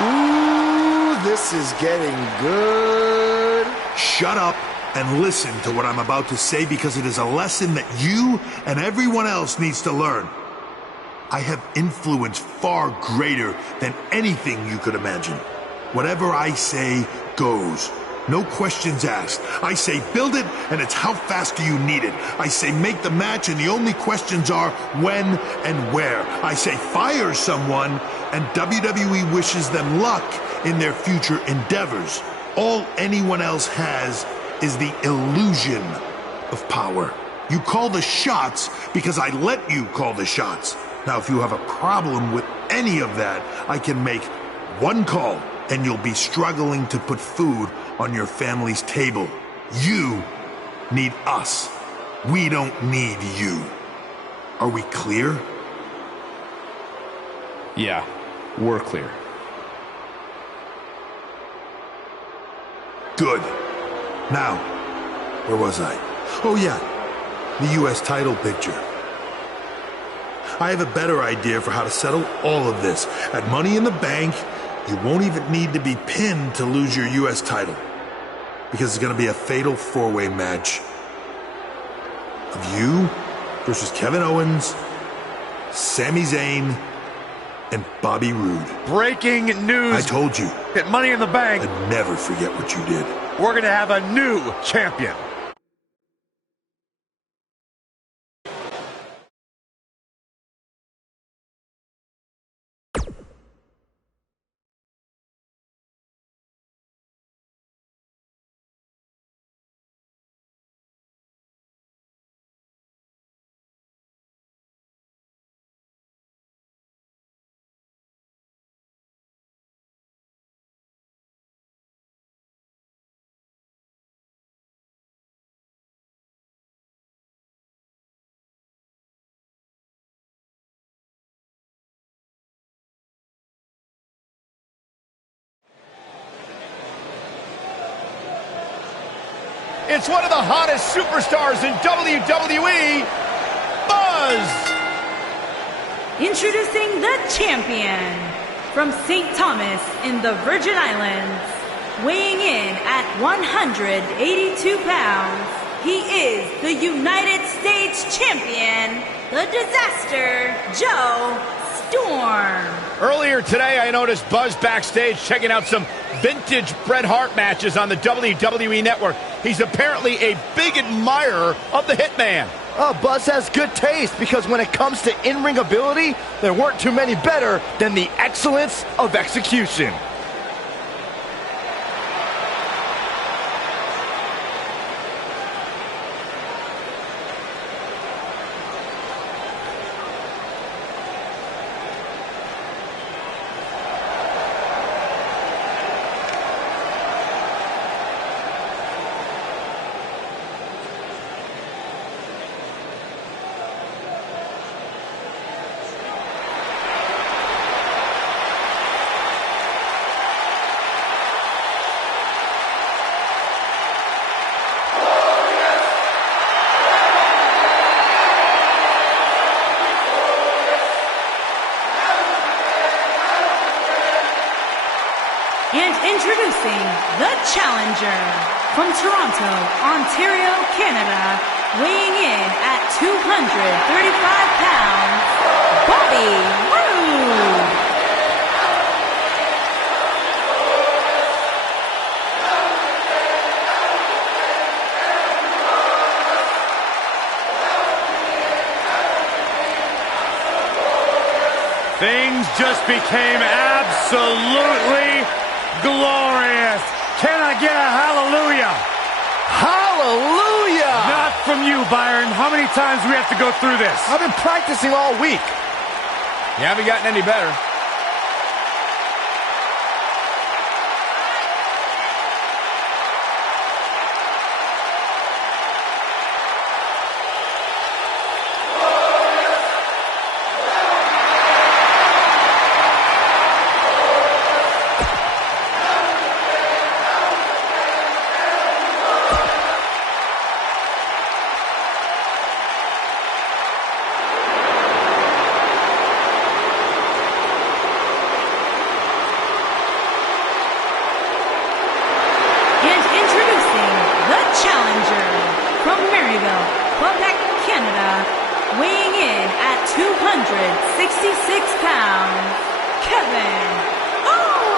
Ooh, this is getting good. Shut up and listen to what I'm about to say, because it is a lesson that you and everyone else needs to learn. I have influence far greater than anything you could imagine. Whatever I say goes. No questions asked. I say build it, and it's how fast do you need it. I say make the match, and the only questions are when and where. I say fire someone, and WWE wishes them luck in their future endeavors. All anyone else has is the illusion of power. You call the shots because I let you call the shots. Now, if you have a problem with any of that, I can make one call, and you'll be struggling to put food on your family's table. You need us. We don't need you. Are we clear? Yeah, we're clear. Good. Now, where was I? Oh yeah, the U.S. title picture. I have a better idea for how to settle all of this. At Money in the Bank, you won't even need to be pinned to lose your U.S. title, because it's going to be a fatal four-way match of you versus Kevin Owens, Sami Zayn, and Bobby Roode. Breaking news. I told you. At Money in the Bank, I'd never forget what you did. we're going to have a new champion. it's one of the hottest superstars in WWE, Buzz! Introducing the champion from St. Thomas in the Virgin Islands, weighing in at 182 pounds, he is the United States champion, the Disaster Joe Storm. Earlier today, I noticed Buzz backstage checking out some vintage Bret Hart matches on the WWE Network. He's apparently a big admirer of the Hitman. Buzz has good taste because when it comes to in-ring ability, there weren't too many better than the excellence of execution. And introducing the challenger from Toronto, Ontario, Canada, weighing in at 235 pounds, Bobby Roode. Things just became absolutely glorious. Can I get a hallelujah? Hallelujah! Not from you, Byron. How many times do we have to go through this? I've been practicing all week. You haven't gotten any better. Weighing in at 266 pounds, Kevin Owens.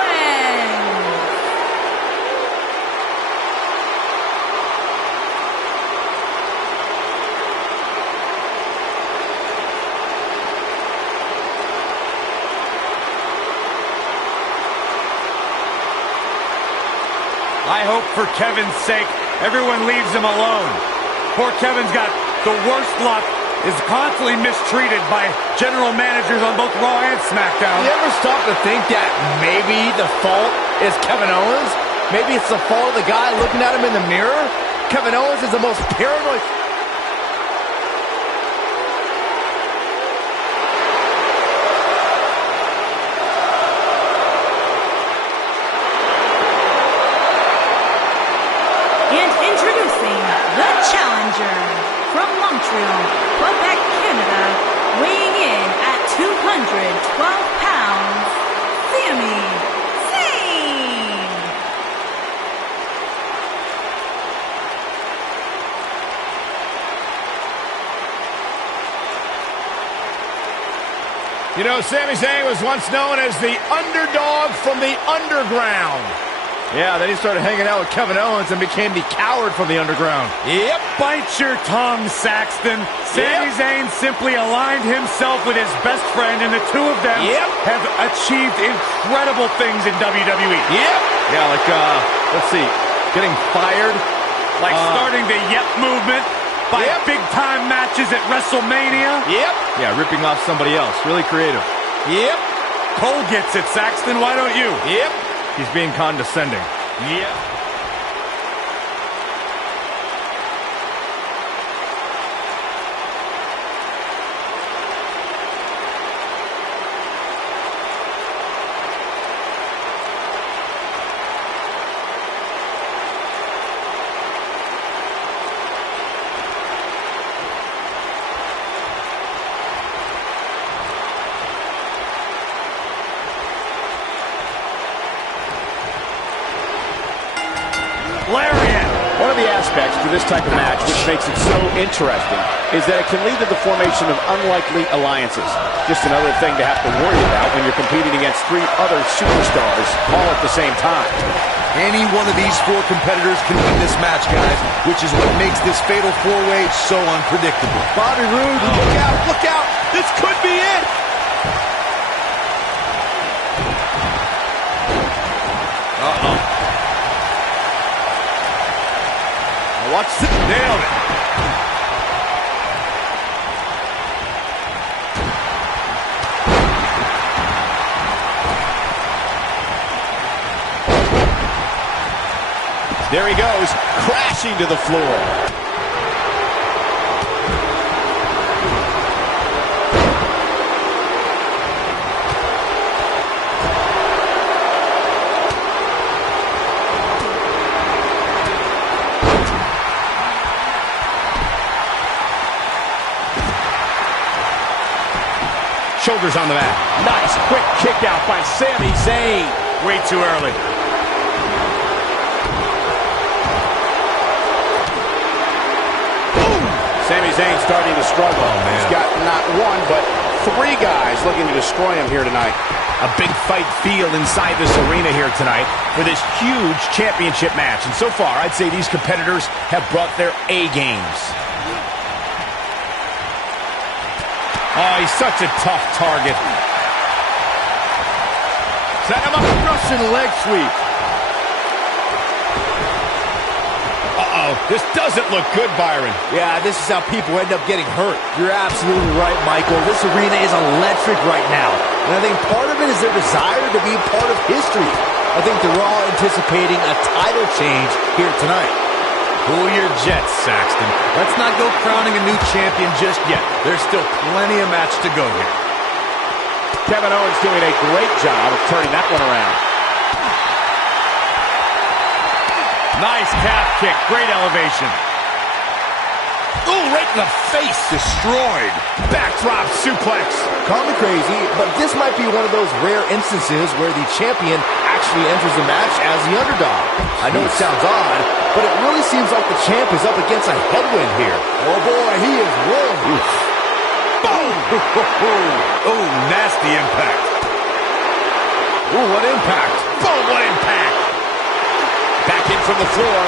I hope for Kevin's sake, everyone leaves him alone. Poor Kevin's got the worst luck, is constantly mistreated by general managers on both Raw and SmackDown. You ever stop to think that maybe the fault is Kevin Owens? Maybe it's the fault of the guy looking at him in the mirror? Kevin Owens is the most paranoid... And introducing the challenger from Montreal, Quebec, Canada, weighing in at 212 pounds, Sami Zayn. You know, Sami Zayn was once known as the underdog from the underground. Yeah, then he started hanging out with Kevin Owens and became the coward from the underground. Yep. Bite your tongue, Saxton. Sami Zayn simply aligned himself with his best friend, and the two of them have achieved incredible things in WWE. Yeah, like, let's see, getting fired. Like starting the Yep movement by big-time matches at WrestleMania. Yeah, ripping off somebody else. Really creative. Cole gets it, Saxton. Why don't you? He's being condescending. aspects to this type of match, which makes it so interesting, is that it can lead to the formation of unlikely alliances. Just another thing to have to worry about when you're competing against 3 other superstars all at the same time. Any one of these 4 competitors can win this match, guys, which is what makes this fatal 4-way so unpredictable. Bobby Roode, look out, look out! This could be it! Uh-oh. Watch this. Nailed it. There he goes, crashing to the floor. Shoulders on the mat. Nice quick kick out by Sami Zayn. Way too early. Sami Zayn starting to struggle. Oh, man. He's got not 1, but 3 guys looking to destroy him here tonight. A big fight feel inside this arena here tonight for this huge championship match. And so far, I'd say these competitors have brought their A games. Oh, he's such a tough target. Set him up, Russian leg sweep. Uh-oh, this doesn't look good, Byron. Yeah, this is how people end up getting hurt. You're absolutely right, Michael. This arena is electric right now. And I think part of it is their desire to be part of history. I think they're all anticipating a title change here tonight. Cool your jets, Saxton. Let's not go crowning a new champion just yet. There's still plenty of match to go here. Kevin Owens doing a great job of turning that one around. Nice calf kick, great elevation. Ooh, right in the face. Destroyed. Backdrop suplex. Call me crazy, but this might be one of those rare instances where the champion actually enters the match as the underdog. I know it sounds odd, but it really seems like the champ is up against a headwind here. Oh boy, he is rolling. Boom! Oh, nasty impact. Ooh, what impact. Boom, what impact. Back in from the floor.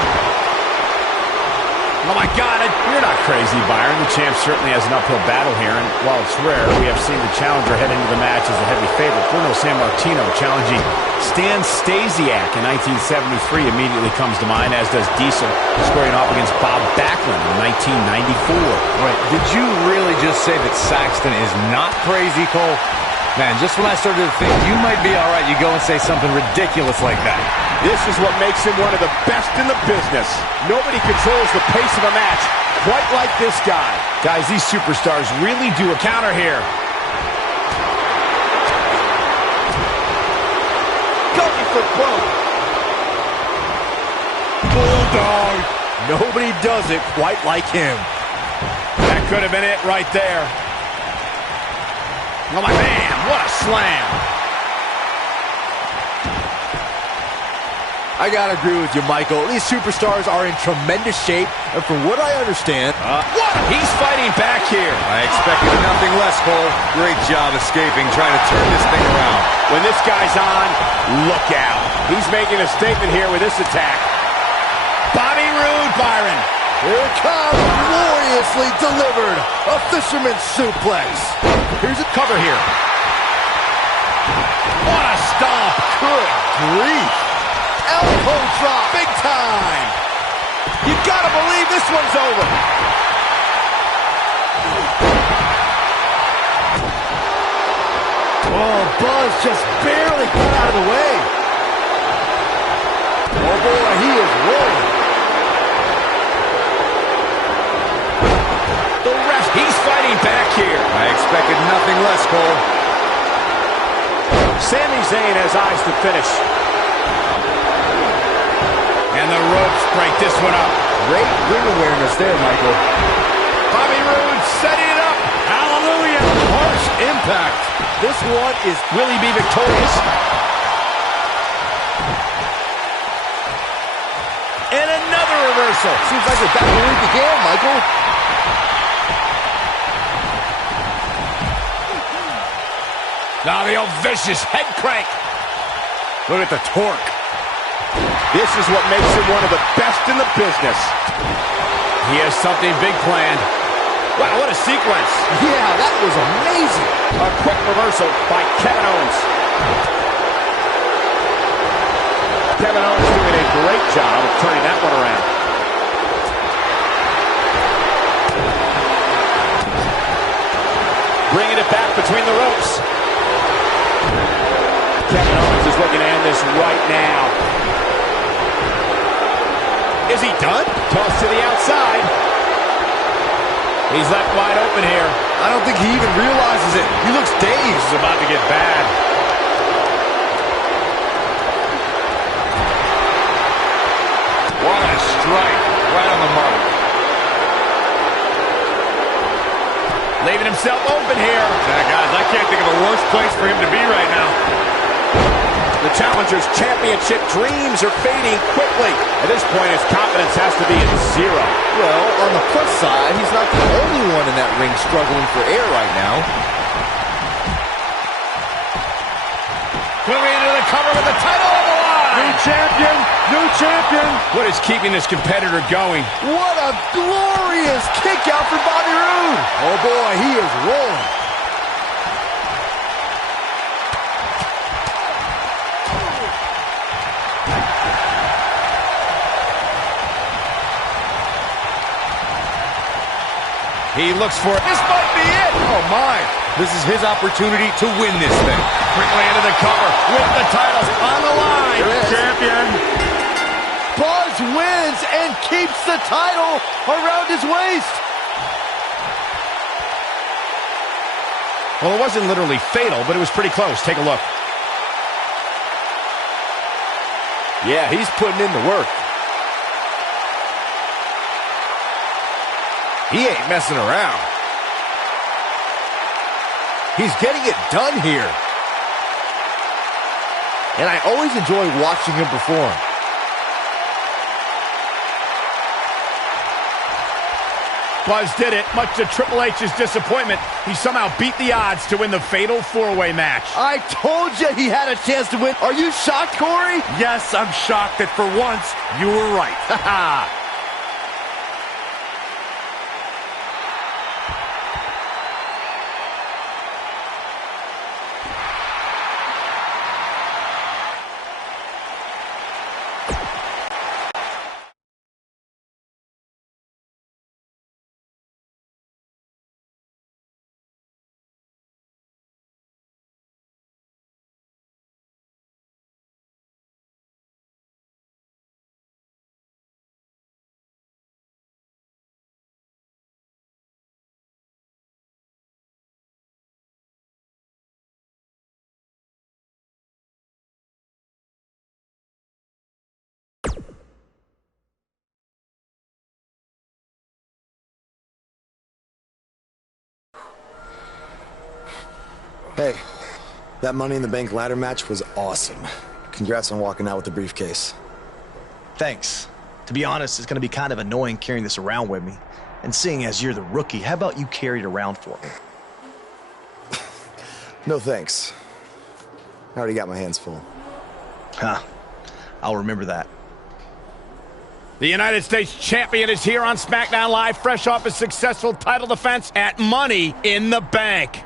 Oh, my God. You're not crazy, Byron. The champ certainly has an uphill battle here, and while it's rare, we have seen the challenger head into the match as a heavy favorite. Bruno Sammartino challenging Stan Stasiak in 1973 immediately comes to mind, as does Diesel squaring off against Bob Backlund in 1994. Wait, did you really just say that Saxton is not crazy, Cole? Man, just when I started to think you might be all right, you go and say something ridiculous like that. This is what makes him one of the best in the business. Nobody controls the pace of a match quite like this guy. Guys, these superstars really do a counter here. Going for both. Bulldog. Nobody does it quite like him. That could have been it right there. Oh, my man, what a slam. I gotta agree with you, Michael. These superstars are in tremendous shape, and from what I understand... What? He's fighting back here. I expected nothing less, Cole. Great job escaping, trying to turn this thing around. When this guy's on, look out. He's making a statement here with this attack. Bobby Roode, Byron. Here it comes, gloriously delivered. A fisherman's suplex. Here's a cover here. What a stomp. Good grief. Elbow drop. Big time. You gotta believe this one's over. Oh, Buzz just barely got out of the way. Oh boy, he is rolling. The ref, he's fighting back here. I expected nothing less, Cole. Sami Zayn has eyes to finish. And the ropes break this one up. Great ring awareness there, Michael. Bobby Roode setting it up. Hallelujah. Harsh impact. This one is... Will he be victorious? And another reverse reversal. Seems like we're back where we began, Michael. Now the old vicious head crank. Look at the torque. This is what makes him one of the best in the business. He has something big planned. Wow, what a sequence. Yeah, that was amazing. A quick reversal by Kevin Owens. Kevin Owens doing a great job of turning that one around. Bringing it back between the ropes. Kevin Owens is looking to end this right now. Is he done? Toss to the outside. He's left wide open here. I don't think he even realizes it. He looks dazed. This is about to get bad. What a strike. Right on the mark. Leaving himself open here. Yeah, guys, I can't think of a worse place for him to be right now. The challenger's championship dreams are fading quickly. At this point, his confidence has to be at zero. Well, on the plus side, he's not the only one in that ring struggling for air right now. Moving into the cover with the title on the line. New champion, new champion. What is keeping this competitor going? What a glorious kick out for Bobby Roode. Oh boy, he is rolling. He looks for it. This might be it. Oh my. This is his opportunity to win this thing. Quickly into the cover with the titles on the line. Champion. Buzz wins and keeps the title around his waist. Well, it wasn't literally fatal, but it was pretty close. Take a look. Yeah, he's putting in the work. He ain't messing around. He's getting it done here. And I always enjoy watching him perform. Buzz did it, much to Triple H's disappointment. He somehow beat the odds to win the fatal four-way match. I told you he had a chance to win. Are you shocked, Corey? Yes, I'm shocked that for once you were right. Hey, that Money in the Bank ladder match was awesome. Congrats on walking out with the briefcase. Thanks. To be honest, it's going to be kind of annoying carrying this around with me. And seeing as you're the rookie, how about you carry it around for me? No thanks. I already got my hands full. Huh. I'll remember that. The United States champion is here on SmackDown Live, fresh off his successful title defense at Money in the Bank.